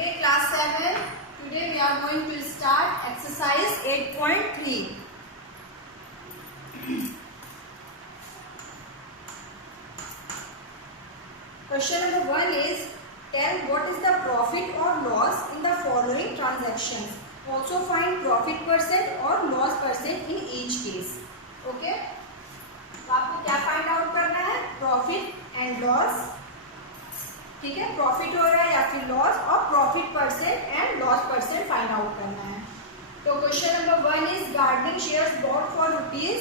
Okay, class 7. Today we are going to start exercise 8.3. Question number 1 is, tell what is the profit or loss in the following transactions. Also find profit percent or loss percent in each case. Okay? तो आपको क्या find out करना है? Profit and loss. ठीक है, profit हो रहा है या फिर लॉस, और profit percent and loss percent find out करना है. तो question number 1 is gardening shares bot for rupees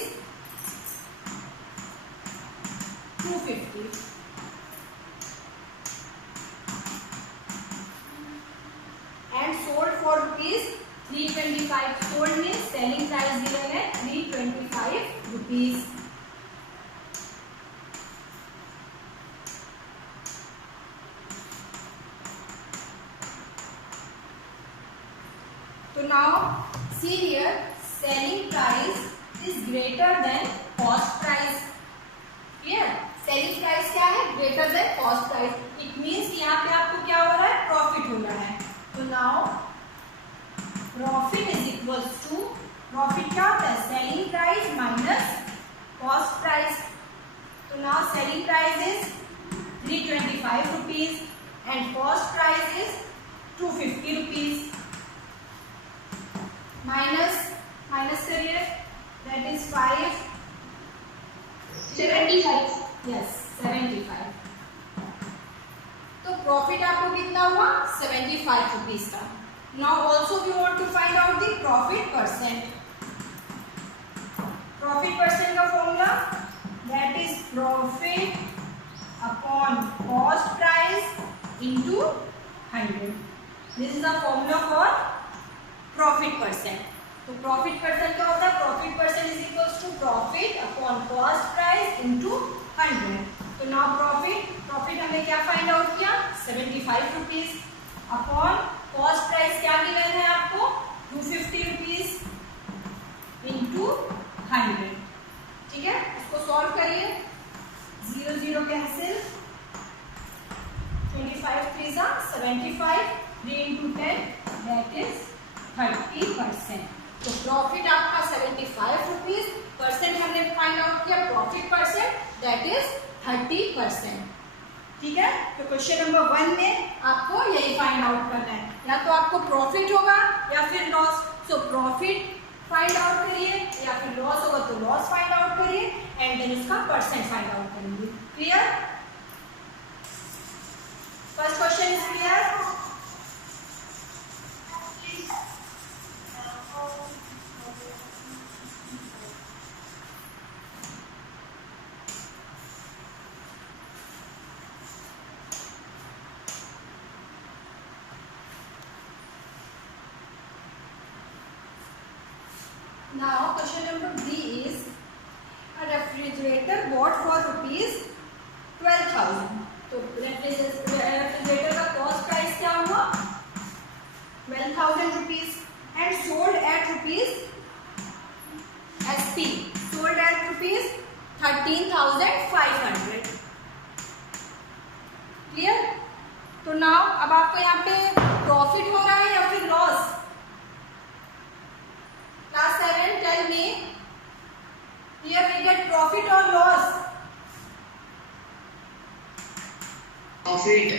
250 and sold for rupees 325. Sold means selling price given है 325 rupees. So now see here, selling price is greater than cost price. Clear? Selling price क्या है? Greater than cost price. It means यहाँ पे आपको क्या हो रहा है? Profit हो रहा है. तो now profit is equals to, profit क्या होता है? Selling price minus cost price. तो now selling price is 325 rupees and cost price is 250 rupees. Minus करिए, that is 75. Yes, 75. तो प्रॉफिट आपको कितना हुआ? 75 रुपीज का. Now also we want to find out the profit percent. Profit percent का formula that is profit upon cost price into 100. This is the formula for profit percent. तो profit percent क्या होता है? Profit percent is equals to profit upon cost price into 100. तो now profit हमने क्या find out किया? 75 rupees upon cost price क्या given है आपको? 250 रुपीज इनटू 100. ठीक है, इसको सॉल्व करिए. 0 0 कैंसिल, 25 3 जा 75, 3 into 10 दैट इज 30%. तो प्रॉफिट आपका 75 रुपीज, परसेंट हमने फाइंड आउट किया प्रॉफिट परसेंट दैट इज 30%. ठीक है, तो क्वेश्चन नंबर 1 में आपको यही फाइंड आउट करना है. या तो आपको प्रॉफिट होगा या फिर loss. So profit find out करिए, या फिर लॉस होगा तो लॉस फाइंड आउट करिए, एंड देन इसका परसेंट फाइंड आउट करेंगे. Clear? First question is clear? Now question number B is, a refrigerator bought for rupees 12,000. तो रेफ्रिजरेटर का कॉस्ट प्राइस क्या हुआ? 12,000 rupees and sold at rupees SP, sold at rupees 13,500. Clear? तो now अब आपको यहाँ पे प्रॉफिट हो रहा है या फिर loss? Class 7, tell me, here we get profit or loss? Profit.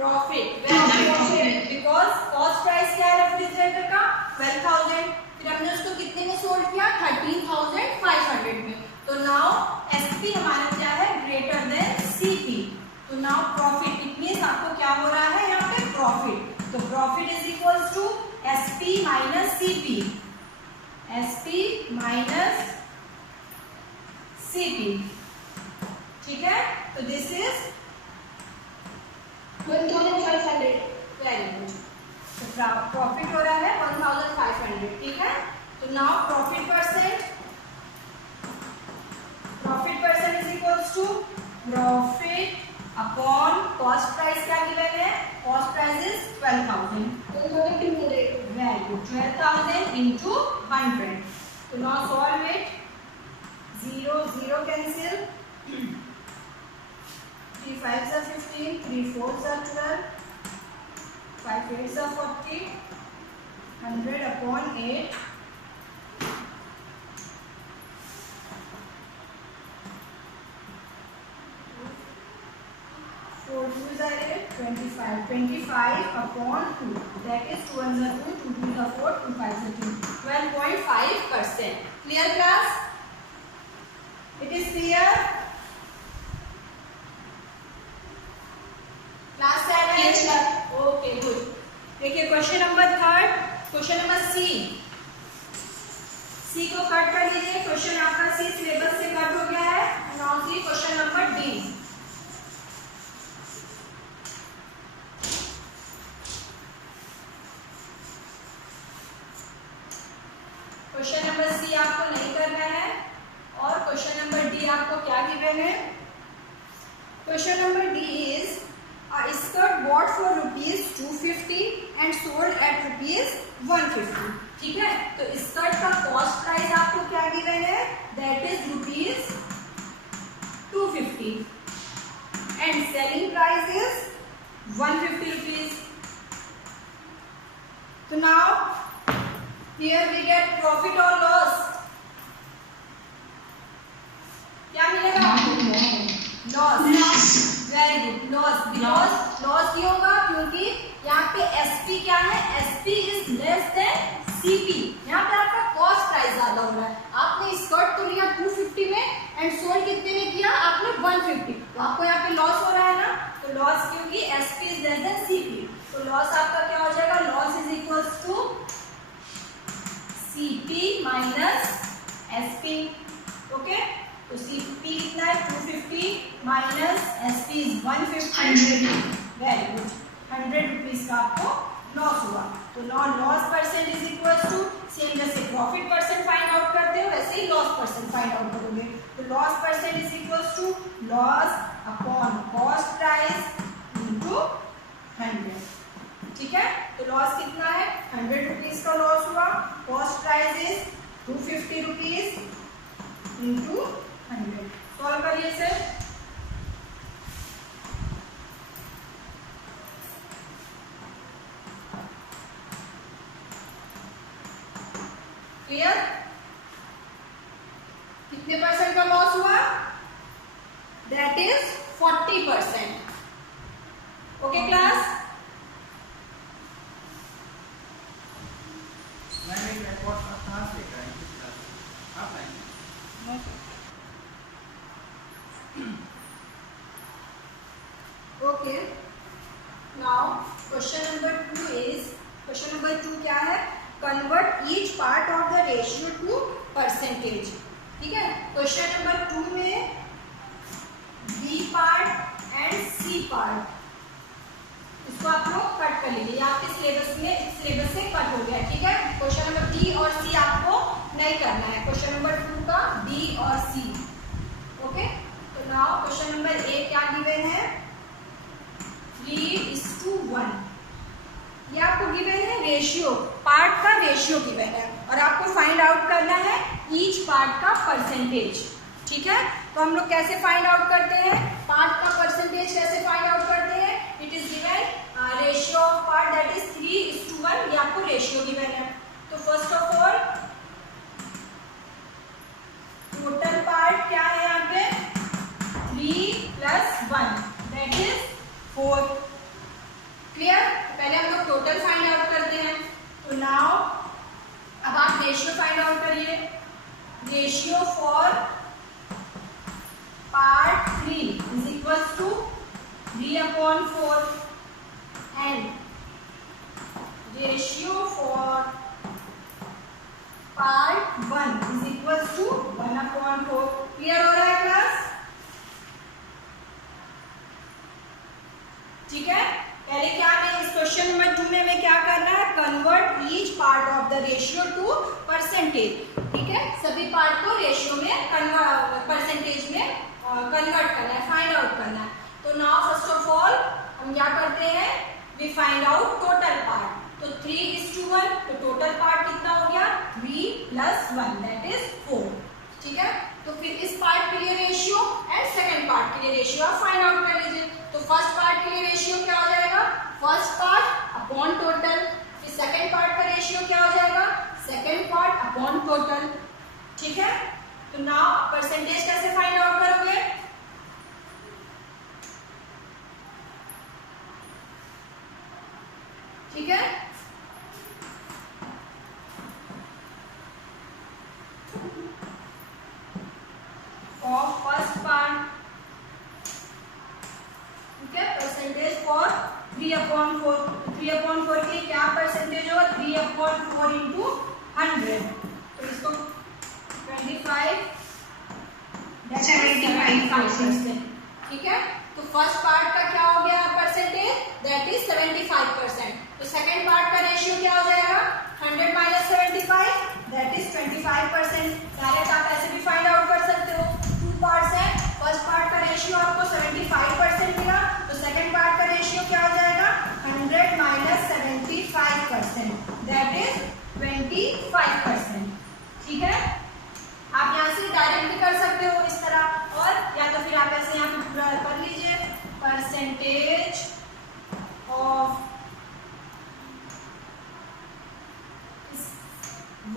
Profit. Where profit? Because cost price क्या है रेफ्रिजरेटर का? 12,000. फिर हमने उसको कितने में सोल्ड किया? 13,500 में. तो नाउ SP हमारा क्या है? Greater then CP. तो नाउ प्रॉफिट, इट मींस आपको क्या हो रहा है यहाँ पे? प्रॉफिट. तो profit is equals to SP minus CP. SP minus CP. ठीक है, तो दिस इज 1,500. Very good. तो प्रॉफिट हो रहा है 1,500. ठीक है, तो now profit percent is equals to profit upon cost price क्या गिवन है? Cost price is 12,000. 1,200. Very good. 12,000 into 100. तो now solve it. 0 0 cancel, 3 5 are 15, 3 4 are 12, 5 8s are 40, 100 upon 8, 4 2s are 8, 25, 25 upon 2, that is 2 1s are 2, 2 2s are 4, 2 5s are 2, 12.5%. Clear class? It is clear? Class 7? Yes, sir. Okay, good. देखिए question number 3, question number C को cut कर लीजिए. Question आपका सी syllabus से cut हो गया है. Now C question number D. Question number C आपको नहीं करना है और क्वेश्चन नंबर डी आपको क्या गिवन है. Question number D is a skirt bought for rupees 250 and sold at rupees 150. ठीक है, तो स्कर्ट का कॉस्ट प्राइस आपको क्या गिवन है, that is rupees 250 and selling price is 150 rupees. तो now here we get profit और लॉस. क्या मिलेगा आपको? Loss. Very good. Loss. Because loss क्यों होगा, क्योंकि यहाँ पे एसपी क्या है, SP is less then CP. यहाँ पे आपका कॉस्ट प्राइस ज्यादा हो रहा है. आपने स्कर्ट तो लिया 250 में एंड सोल्ड कितने में किया आपने 150, तो आपको यहाँ पे लॉस हो रहा है ना. तो लॉस क्योंकि SP is less then CP, तो लॉस आपका क्या हो जाएगा, loss is equals to CP minus SP. Okay, तो सीपी कितना है 250 minus SP is 150. Very good. 100 rupees का आपको लॉस हुआ. तो loss percent is equal to same जैसे प्रॉफिट परसेंट फाइंड आउट करते हो वैसे ही लॉस परसेंट फाइंड आउट करोगे. तो loss percent is equal to loss upon cost price into 100. ठीक है, तो लॉस कितना है, 100 रुपीज का लॉस हुआ. Cost price is 250 rupees into 100. Solve करिए सर. क्लियर? कितने परसेंट का लॉस हुआ, that is 40%. Okay class? Okay. Now question number 2 is, question number 2 क्या है, convert each part of the ratio to percentage. ठीक है, क्वेश्चन नंबर 2 में B part and C part इसको आप लोग कट कर लीजिए. आपके सिलेबस से कट हो गया. ठीक है, क्वेश्चन नंबर B और C आपको नहीं करना है. क्वेश्चन नंबर 2 का B और C. ओके, तो नाउ क्वेश्चन नंबर A क्या गिवन है, 3:1. ये आपको गिवन है रेशियो, पार्ट का रेशियो गिवन है और आपको फाइंड आउट करना है ईच पार्ट का परसेंटेज. ठीक है, तो हम लोग कैसे फाइंड आउट करते हैं, पार्ट का परसेंटेज कैसे फाइंड आउट करते हैं. It is given ratio of part that is 3:1. ये आपको रेशियो गिवन है. तो first of all total part क्या है यहाँ पे, 3 + 1 दैट इज 4. क्लियर? पहले हम लोग टोटल फाइंड आउट करते हैं. तो नाउ अब आप रेशियो फाइंड आउट करिए. Ratio for part 3 is equal to 3/4 and ratio for part 1 is equal to 1/4. Clear हो रहा है क्लास? ठीक है, पहले क्या है इस क्वेश्चन नंबर 2 में हमें क्या करना है, convert each part of the ratio two percentage. ठीक है, सभी पार्ट को रेशियो में परसेंटेज में कन्वर्ट करना है, फाइंड आउट करना है. तो नाउ फर्स्ट ऑफ ऑल हम क्या करते हैं, we find out total part. तो 3:1, तो टोटल पार्ट कितना हो गया, 3 + 1 दैट इज 4. ठीक है, तो फिर इस पार्ट के लिए रेशियो एंड सेकंड पार्ट के लिए रेशियो आप फाइंड आउट कर लीजिए. तो फर्स्ट पार्ट के लिए रेशियो क्या हो जाएगा, first part upon second part का रेशियो क्या हो जाएगा, सेकेंड पार्ट अपॉन टोटल। ठीक है, तो नाउ परसेंटेज कैसे फाइंड आउट करोगे, ठीक है। फॉर फर्स्ट पार्ट, ठीक है, परसेंटेज फॉर 3/4, 3/4 की क्या परसेंटेज होगा, 3/4 इंटू 100, तो इसको 25 75%, ठीक है। तो फर्स्ट पार्ट का क्या हो गया परसेंटेज, दैट इज 75%। तो सेकंड पार्ट का रेशियो क्या हो जाएगा, 100 माइनस 75, दैट इज 25%। डायरेक्ट आप ऐसे भी फाइंड आउट कर सकते हो, टू पार्ट्स है, फर्स्ट पार्ट का रेशियो आपको 75% मिला, तो सेकंड पार्ट का रेशियो क्या हो जाएगा, 100 माइनस 75%, दैट इज 25%, ठीक है। आप यहाँ से डायरेक्ट भी कर सकते हो इस तरह, और या तो फिर आप ऐसे यहाँ पे पूरा कर लीजिए, percentage of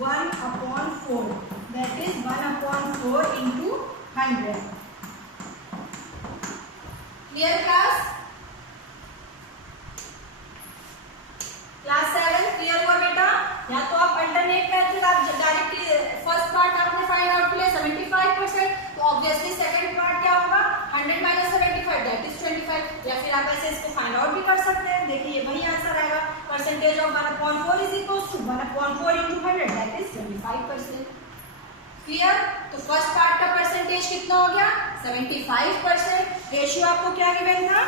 1/4, that is 1/4 into 100। Clear class, class 7 clear हुआ बेटा। या तो आप अल्टरनेट मेथड, आप डायरेक्टली फर्स्ट पार्ट आपने फाइंड आउट किया 75%, तो ऑब्वियसली सेकंड पार्ट क्या होगा, 100 माइनस 75, दैट इज 25। या फिर आप ऐसे इसको फाइंड आउट भी कर सकते हैं, देखिए वही आंसर आएगा, percentage of 1/4 is equal to 1/4 into 100, that is 25%। Clear, तो फर्स्ट पार्ट का परसेंटेज कितना हो गया, 75%। रेशियो आपको क्या गिवन था,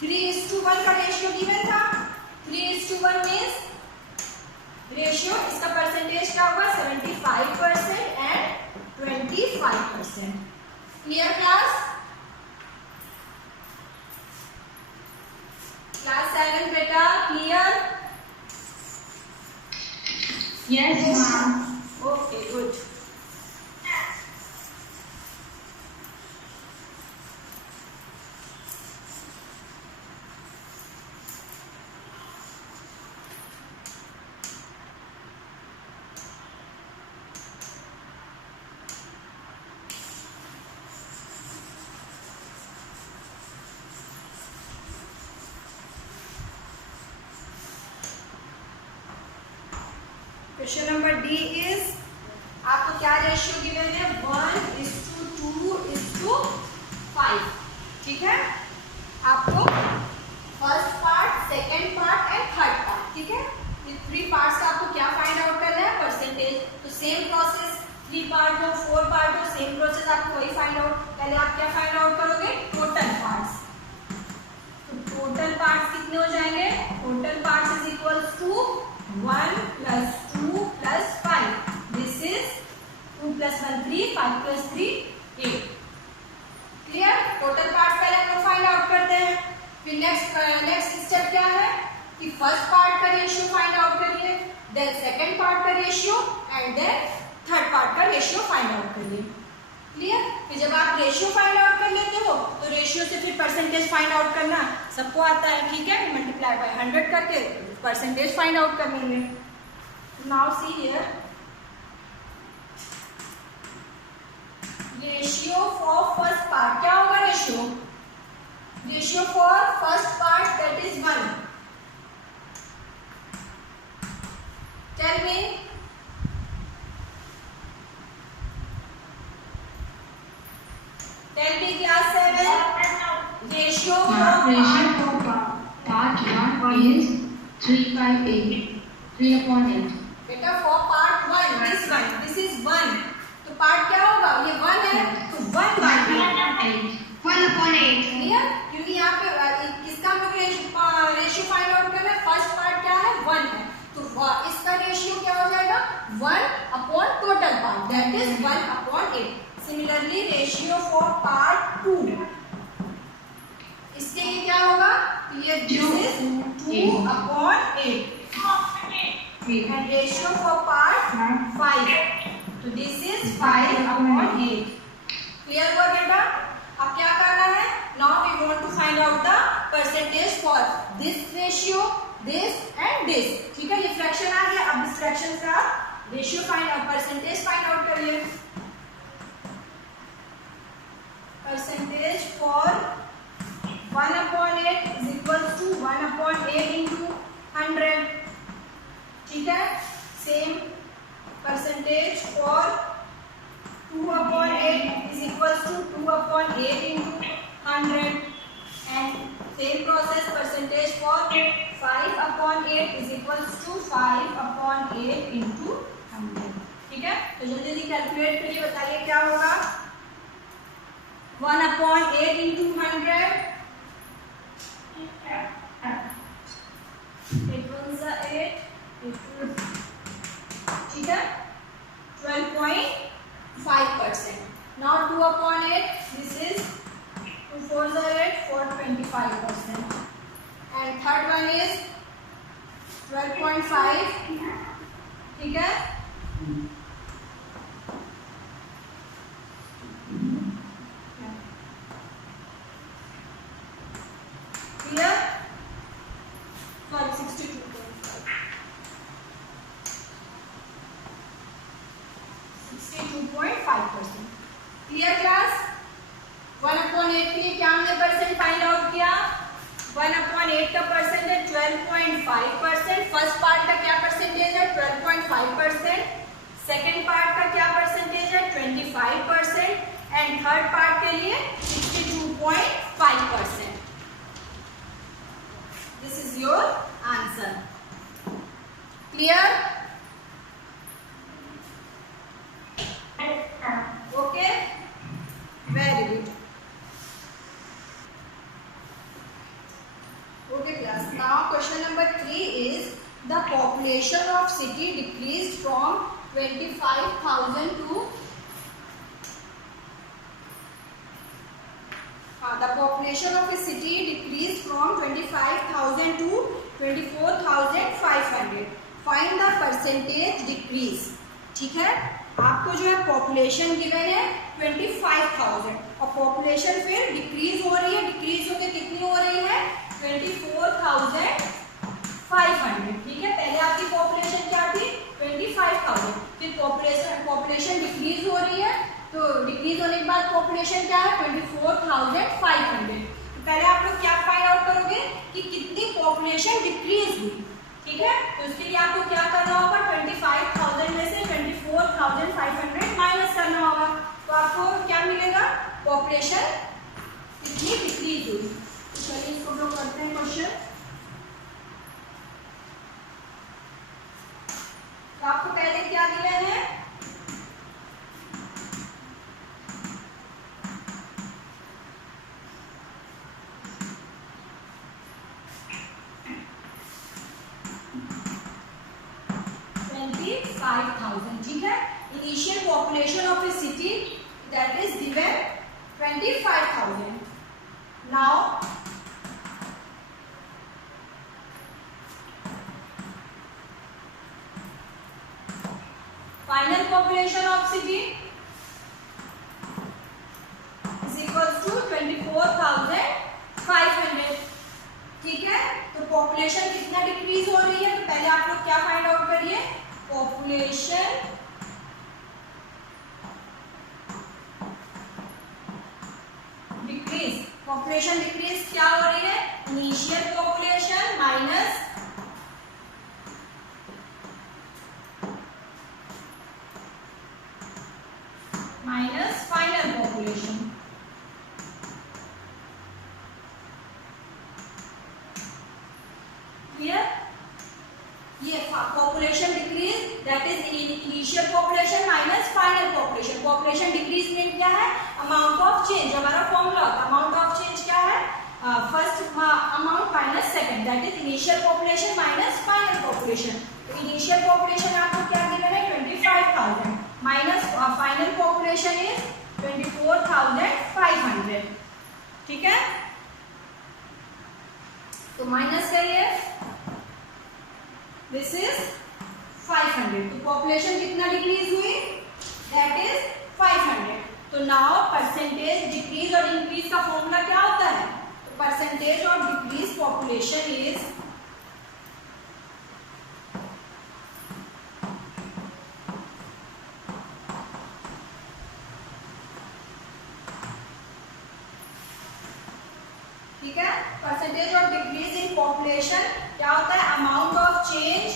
3:1 का रेशियो गिवन था, 3:1 मीन्स रेशियो, इसका परसेंटेज क्या होगा, 75% एंड 25%। क्लियर क्लास, क्लास 7 बेटा clear, yes ma'am. Okay good. Question number D is, आपको क्या रेशियो गिवन है, 1:2:5, ठीक है। आपको first part, second part and third part, ठीक है, ये 3 पार्ट्स का आपको क्या फाइंड आउट करना है, परसेंटेज। तो सेम प्रोसेस, 3 पार्ट हो 4 पार्ट हो, सेम प्रोसेस आपको वही फाइंड आउट, पहले आप क्या फाइंड आउट करोगे, टोटल पार्ट्स। तो टोटल पार्ट्स कितने हो जाएंगे, total parts is equals to 1 + 2 + 5, this is 2 + 1 3, 5 + 3 8। Clear, total part पहले हम लोग फाइंड आउट करते हैं, फिर नेक्स्ट स्टेप क्या है कि फर्स्ट पार्ट का रेशियो फाइंड आउट करिए, देन सेकंड पार्ट का ratio and then third part का रेशियो फाइंड आउट करिए। क्लियर, फिर जब आप रेशियो फाइंड आउट कर लेते हो तो रेशियो से फिर परसेंटेज फाइंड आउट करना सबको आता है, ठीक है, मल्टीप्लाई बाय 100 करके परसेंटेज फाइंड आउट कर लेंगे। Now see here, ratio for first part क्या होगा, ratio for first part that is 1। Tell me, class 7, ratio for part 1 is 3/8, 3/8. बेटा फॉर पार्ट 1 दिस इज 1, तो पार्ट क्या होगा, ये 1 है, तो 1/8, 1/8। क्लियर, क्योंकि यहाँ पे किसका हम लोग रेशियो फाइंड आउट करना है, फर्स्ट पार्ट क्या है, 1 है, तो इसका रेशियो क्या हो जाएगा, 1/, total part that is 1/8। Similarly ratio for part 2, इसके लिए क्या होगा, ये this is 2/8 and ratio for part 5, तो this is 5/8। क्लियर हुआ बेटा, अब क्या करना है, now we want to find out the percentage for this ratio, this and this, ठीक है, ये फ्रैक्शन आ गया। अब इस फ्रैक्शन का ratio find out, percentage find out करिए। Percentage for 1/8 is equal to 1/8 into 100, ठीक है। Same percentage for 2/8 is equals to 2/8 into 100, and same process percentage for 5/8 is equals to 5/8 into 100, ठीक है। तो जल्दी जल्दी कैलकुलेट करिए, बताइए क्या होगा। 1/8 into 100, 8 1s are 8, 8 2, ठीक है, 12.5%. Now 2/8, this is 2 4s are 8 for 25%, and third one is 12.5, ठीक है। Clear? Sorry, 62.5. 62.5%. Clear class? 1/8 के लिए क्या हमने परसेंट फाइंड आउट किया? 1/8 का परसेंटेज 12.5%। फर्स्ट पार्ट का क्या परसेंटेज है? 12.5%। सेकेंड पार्ट का क्या परसेंटेज है? 25%। एंड थर्ड पार्ट के लिए 62.5%. This is your answer. Clear? Okay, very good. Okay class, now question number 3 is the population of city decreased from 25,000 to the population of a city decreased from 25,000 to 24,500. Find the percentage decrease, ठीक है। आपको जो है population given है 25,000 और population फिर decrease हो रही है, डिक्रीज होकर कितनी हो रही है? 24,500, ठीक है। पहले आपकी पॉपुलेशन क्या थी? 25,000, फिर पॉपुलेशन डिक्रीज हो रही है, तो डिक्रीज होने के बाद पॉपुलेशन क्या है? 24,500। पहले आप लोग क्या फाइंड आउट करोगे कि कितनी पॉपुलेशन डिक्रीज हुई, ठीक है। तो इसके लिए आपको क्या करना होगा? 25,000 में से 24,500 माइनस करना होगा, तो आपको क्या मिलेगा? पॉपुलेशन कितनी डिक्रीज हुई। तो चलिए इसको लोग करते हैं क्वेश्चन। तो आपको पहले क्या दिया है? ठीक है। Initial population of a city that is given 25,000. Now final population of city is equal to 24,500, ठीक है। तो पॉपुलेशन कितना डिक्रीज हो रही है? तो पहले आप लोग क्या फाइंड आउट करिए? Population decrease. पॉपुलेशन डिक्रीज क्या हो रही है? Initial population minus final population. Clear? ये population decrease that is initial population minus final population. Population decrease mean क्या है? Amount of change. हमारा फॉर्मूला अमाउंट ऑफ चेंज क्या है? First amount minus second, that is initial population minus final population. तो initial population आपको क्या given है? 25,000 minus final population is 24,500, ठीक है। तो माइनस करिए, दिस इज 500। तो पॉपुलेशन कितना डिक्रीज हुई? That is 500. तो नाउ परसेंटेज डिक्रीज और इंक्रीज का फॉर्मूला क्या होता है? तो percentage of decrease population is ठीक है। Percentage of decrease in population क्या होता है? Amount of change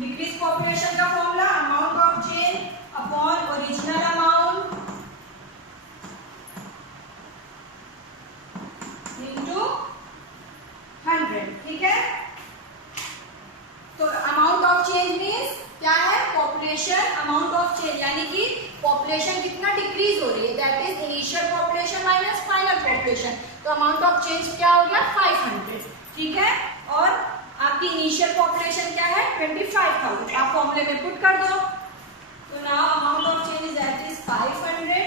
decrease population का formula amount of change upon original amount into 100, ठीक है। तो अमाउंट ऑफ चेंज मीन्स क्या है? पॉपुलेशन अमाउंट ऑफ चेंज, यानी कि पॉपुलेशन कितना डिक्रीज हो रही है, that is initial population minus final population. तो अमाउंट ऑफ चेंज क्या हो गया? 500, ठीक है। और आपकी इनिशियल पॉपुलेशन क्या है? 25,000। आप फॉर्मूले में पुट कर दो। तो now amount of change that is 500।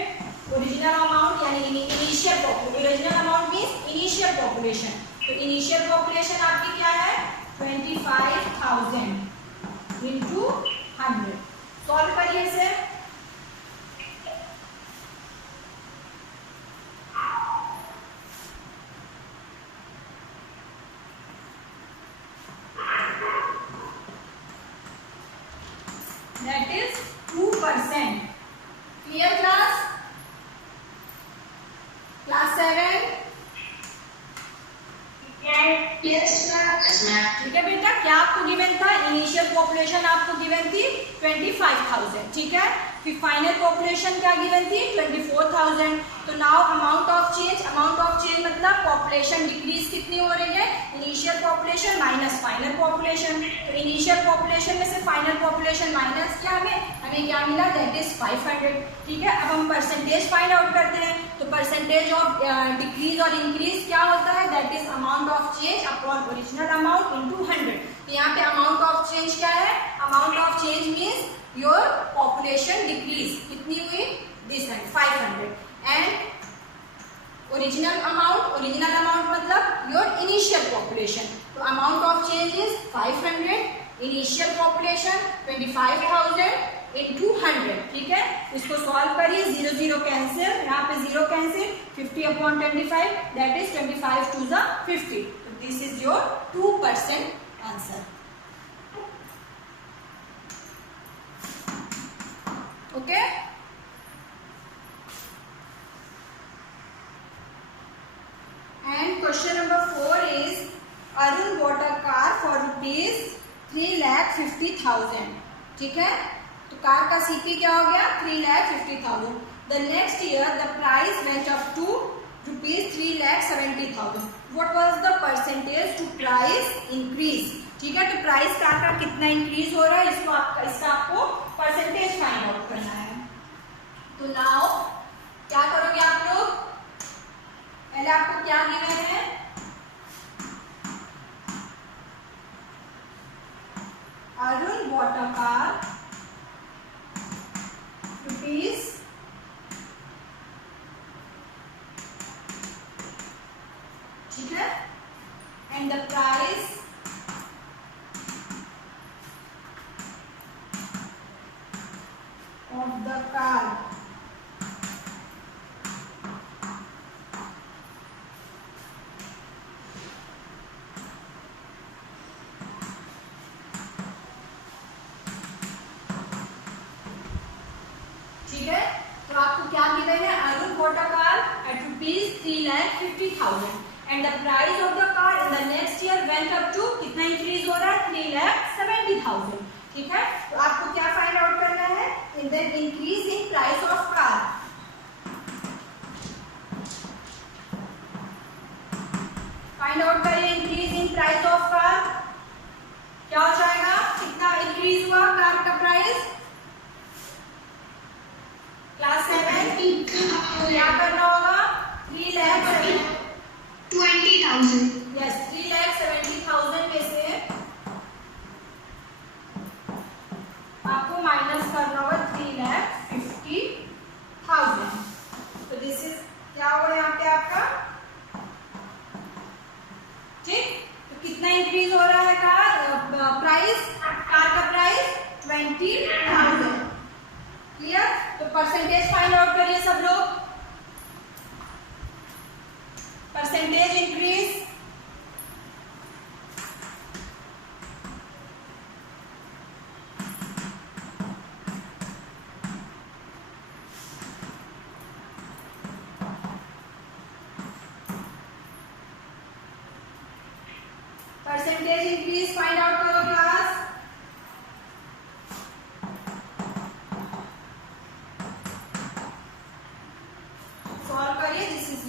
Original amount यानी initial population, original amount means initial population. तो इनिशियल पॉपुलेशन आपकी क्या है? 25,000 इंटू 100। सॉल्व करिए इसे। That is 2%. Clear class? Class 7? Yes, ma'am. ठीक है बेटा, क्या आपको गिवन था? इनिशियल पॉपुलेशन आपको गिवन थी 25,000, ठीक है। फिर फाइनल पॉपुलेशन क्या गिवन थी? 24,000। तो नाउ अमाउंट ऑफ चेंज मतलब पॉपुलेशन डिक्रीज कितनी हो रही है? Initial population minus final population. तो इनिशियल पॉपुलेशन में से फाइनल पॉपुलेशन माइनस क्या हमें क्या मिला? दैट इज 500, ठीक है। अब हम परसेंटेज फाइंड आउट करते हैं। तो परसेंटेज ऑफ डिक्रीज और इंक्रीज क्या होता है? That is amount of change upon original amount into 100। तो यहाँ पे अमाउंट ऑफ चेंज क्या है? Amount of change means your population decrease कितनी हुई? दिस 500। एंड ओरिजिनल अमाउंट मतलब योर इनिशियल पॉपुलेशन। तो amount of change is 500, initial population 25,000 into 100, ठीक है। इसको सॉल्व करिए। 0 0 कैंसिल, यहाँ पे 0 cancel, 50 upon 25 that is 25 to the 50। तो this is your 2% answer. Okay, and question number 4 is Arun bought a car for rupees 3,50,000, ठीक है। तो कार का सीपी क्या हो गया? 3,50,000। The next year the price went up to rupees 3,70,000. What was the percentage to price increase? ठीक है। तो प्राइस कार का कितना इंक्रीज हो रहा है, इसका आपको परसेंटेज फाइंड आउट करना है। तो नाउ क्या करोगे आप लोग? पहले आपको क्या गिवन है? Arun bought a car rupees 3,50,000, ठीक है। And the price of the car ठीक है। तो आपको क्या गिवन है? Arun bought a car at rupees 3,50,000 and the price of the car in the next year went up to कितना इंक्रीज हो रहा है? 3,70,000, ठीक है। तो आपको क्या फाइंड आउट करना है? In the increase in price of car. Find out करिए increase in price of car क्या हो जाएगा? कितना इंक्रीज हुआ कार का प्राइस? क्लास 7 क्या करना होगा? 3,20,000। यस, 3,70,000 में से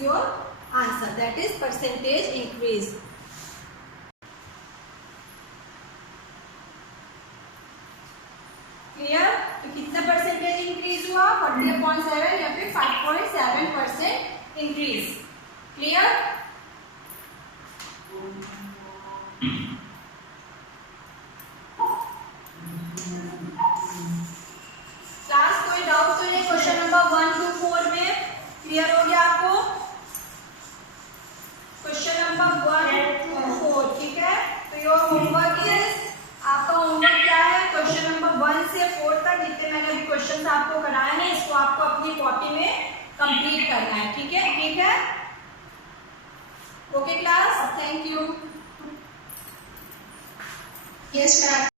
your answer, that is percentage increase. Clear? तो कितना परसेंटेज इंक्रीज हुआ? 40.7 या फिर 5.7% इंक्रीज. क्लियर? क्लास कोई डाउट तो नहीं क्वेश्चन नंबर 1 to 4 में? क्लियर हो गया आपको? क्वेश्चन नंबर 1 to 4, ठीक है? तो योर होमवर्क इज, आपका होमवर्क क्या है? क्वेश्चन नंबर 1 से 4 तक जितने मैंने अभी क्वेश्चन आपको कराए हैं, इसको आपको अपनी कॉपी में कंप्लीट करना है. ठीक है? ठीक है? Okay class, thank you. Yes, ma'am.